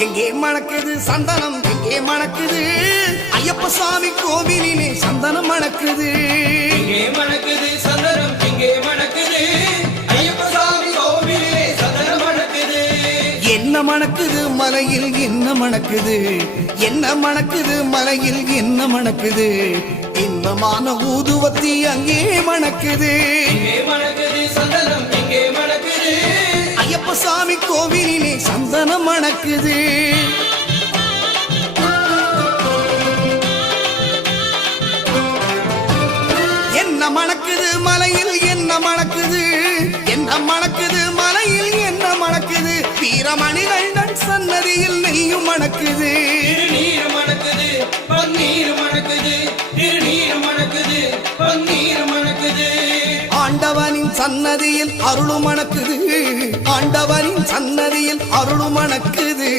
எங்கே மணக்குது சந்தனம் எங்கே மணக்குது ஐயப்ப சாமி கோவிலிலே சந்தனம் மணக்குது எங்கே மணக்குது சந்தனம் எங்கே மணக்குது ஐயப்ப சாமி கோவிலிலே சந்தனம் மணக்குது என்ன மணக்குது மலையில் என்ன மணக்குது என்ன மணக்குது மலையில் என்ன மணக்குது இன்பமான ஊதுவத்தி அங்கே மணக்குது எங்கே மணக்குது சந்தனம் எங்கே மணக்குது ஐயப்ப சாமி கோவிலிலே சந்தனம் மணக்குது என்ன மணக்குது மலையில் என்ன மணக்குது என்ன மணக்குது மலையில் என்ன மணக்குது வீரமணிகண்டன் சன்னதியில் நெய்யும் மணக்குது திருநீர் மணக்குது பன்னீர் மணக்குது திருநீர் மணக்குது பன்னீர் மணக்குது ஆண்டவனின் சன்னதியில் அருளும் மணக்குது ஆண்டவனின் சன்னதியில் அருளும் மணக்குது